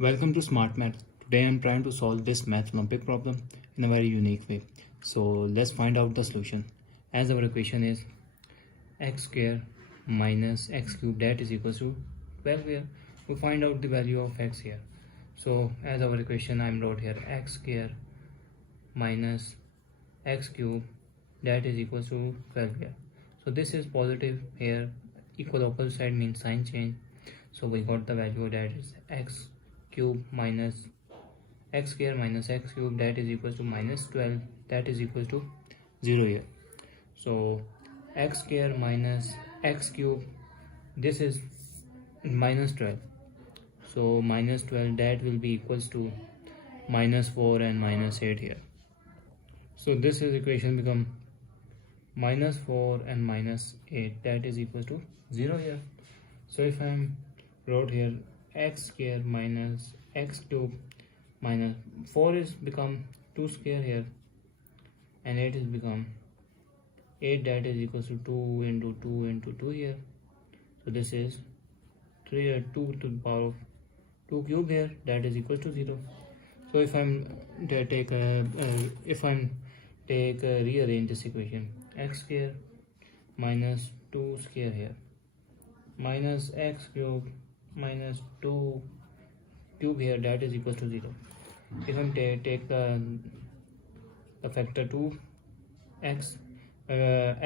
Welcome to Smart Math. Today I'm trying to solve this math Olympic problem in a very unique way. So let's find out the solution. As our equation is x square minus x cube, that is equals to 12 here. We find out the value of x here. So as our equation I'm wrote here x square minus x cube, that is equals to 12 here. So this is positive here, equal opposite side means sign change. So we got the value that is x cube minus x square minus x cube, that is equals to minus 12, that is equals to 0 here. So x square minus x cube, this is minus 12, so minus 12, that will be equals to minus 4 and minus 8 here. So this is equation become minus 4 and minus 8, that is equals to 0 here. So if I'm wrote here x square minus x cube minus 4 is become 2 square here, and 8 is become 8, that is equals to 2 into 2 into 2 here. So this is 2 to the power of 2 cube here, that is equals to 0. So if I'm rearrange this equation, x square minus 2 square here minus x cube minus 2 cube here, that is equals to 0. If I take the factor 2 x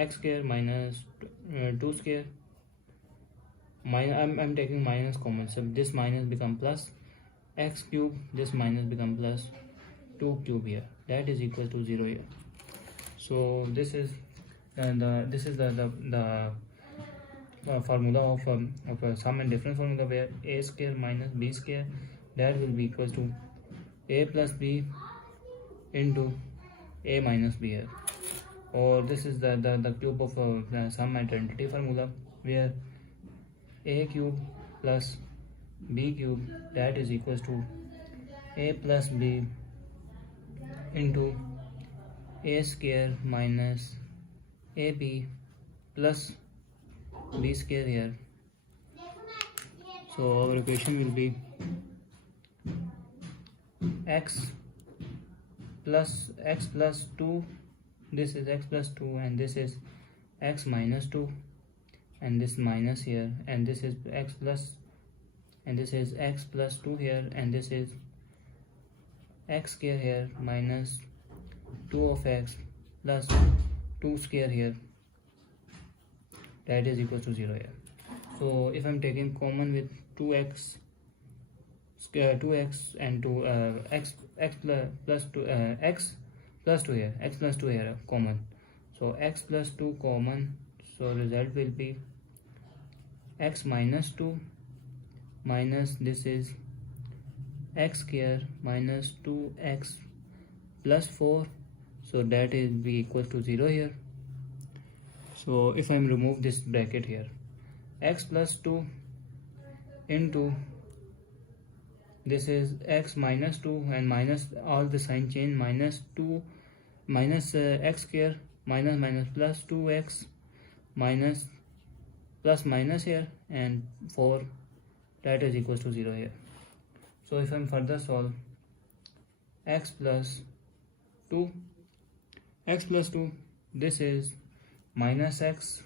square minus 2 square, I'm taking minus common, so this minus become plus x cube, this minus become plus 2 cube here, that is equal to 0 here. So this is the formula of sum and difference formula, where a square minus b square, that will be equals to a plus b into a minus b here. Or this is the cube of sum identity formula, where a cube plus b cube, that is equals to a plus b into a square minus ab plus b square here. So our equation will be x plus 2, this is x plus 2, and this is x minus 2, and this minus here, and this is x plus, and this is x plus 2 here, and this is x square here minus 2 of x plus 2 square here, that is equals to 0 here. So if I'm taking common with 2x and 2 x plus 2 x plus 2 here, x plus 2 here common, so x plus 2 common, so result will be x minus 2 minus this is x square minus 2x plus 4, so that is be equal to 0 here. So if I remove this bracket here, x plus 2 into this is x minus 2 and minus all the sign change, minus 2 minus x square minus plus 2x minus plus minus here and 4, that is equals to 0 here. So if I'm further solve x plus 2, this is minus x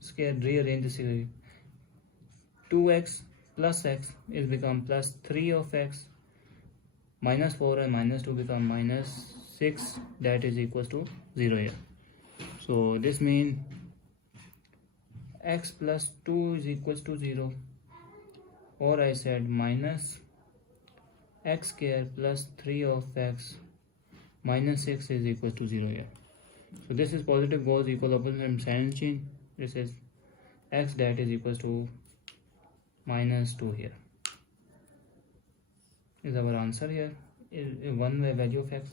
square, rearrange this here, 2x plus x is become plus 3 of x, minus 4 and minus 2 become minus 6, that is equals to 0 here. So this means x plus 2 is equals to 0, or I said minus x square plus 3 of x minus 6 is equals to 0 here. So this is positive goes equal opposite and sign change, this is x, that is equals to minus 2 here is our answer here, is one way value of x.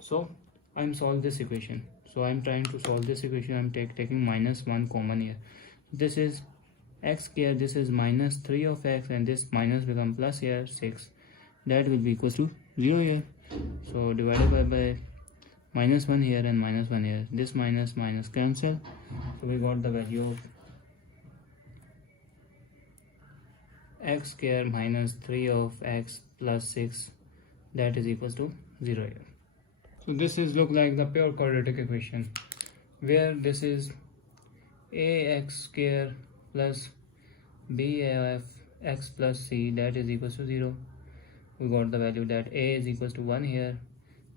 So I'm solve this equation, so I'm trying to solve this equation, I'm taking minus 1 common here, this is x square, this is minus 3 of x, and this minus become plus here 6, that will be equals to 0 here. So divided by minus 1 here and minus 1 here, this minus cancel, so we got the value of x square minus 3 of x plus 6, that is equals to 0 here. So this is look like the pure quadratic equation, where this is ax square plus bf x plus c, that is equals to 0. We got the value that a is equals to 1 here,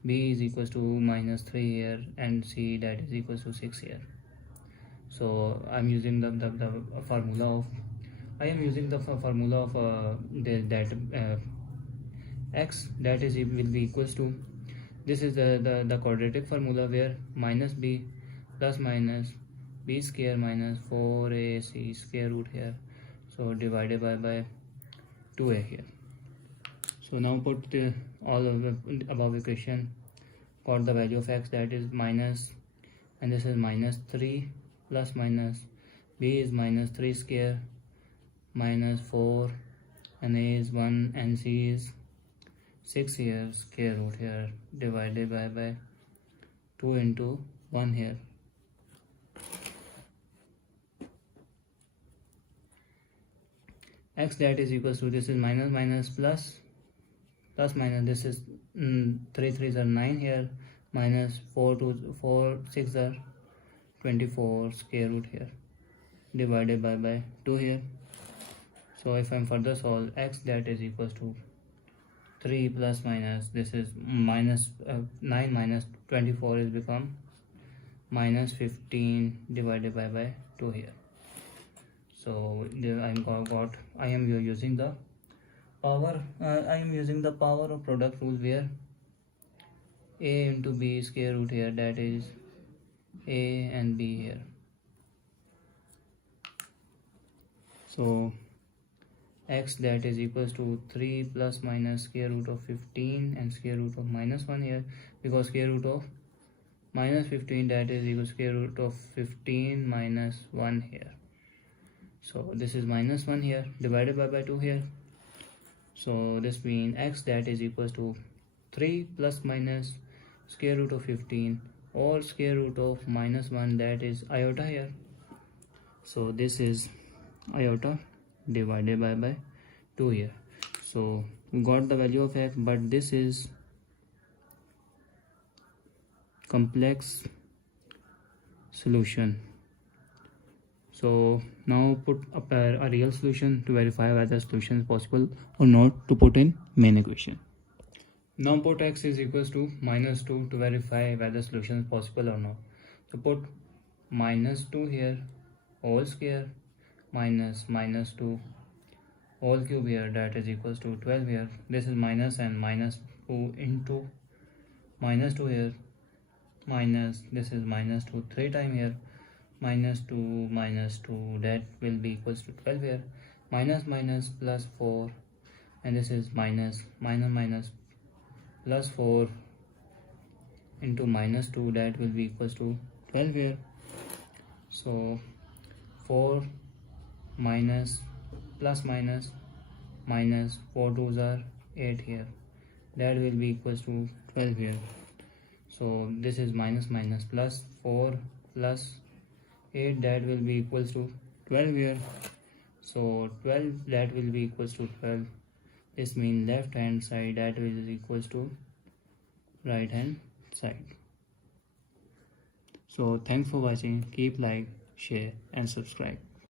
b is equals to minus 3 here, and c, that is equals to 6 here. So I'm using the formula of x, that is will be equals to, this is the quadratic formula, where minus b plus minus b square minus 4ac square root here, so divided by 2a here. So now put all of the above equation, got the value of x, that is minus, and this is minus 3 plus minus b is minus 3 square minus 4, and a is 1, and c is 6 here, square root here, divided by 2 into 1 here. X, that is equals to, this is minus minus plus minus, this is 3 3s are 9 here, minus 4 6 are 24 square root here, divided by 2 here. So if I'm further solve, x, that is equals to 3 plus minus, this is minus 9 minus 24 is become minus 15 divided by 2 here. So I am using the power of product rule, where a into b square root here, that is a and b here. So x, that is equals to 3 plus minus square root of 15 and square root of minus 1 here, because square root of minus 15, that is equal to square root of 15 minus 1 here. So this is minus 1 here, divided by 2 here. So this means x, that is equals to 3 plus minus square root of 15 or square root of minus 1, that is iota here. So this is iota divided by 2 here. So we got the value of x, but this is complex solution. So now put up a real solution to verify whether solution is possible or not, to put in main equation. Now put x is equals to minus 2 to verify whether solution is possible or not. So put minus 2 here, whole square, minus 2 whole cube here, that is equals to 12 here. This is minus and minus 2 into minus 2 here, minus, this is minus 2 3 times here, minus 2, that will be equals to 12 here, minus plus 4, and this is minus plus 4 into minus 2, that will be equals to 12 here. So 4 minus plus minus 4 2s are 8 here, that will be equals to 12 here. So this is minus plus 4 plus 8, that will be equals to 12 here. So 12, that will be equals to 12. This means left hand side, that is equals to right hand side. So thanks for watching. Keep like, share and subscribe.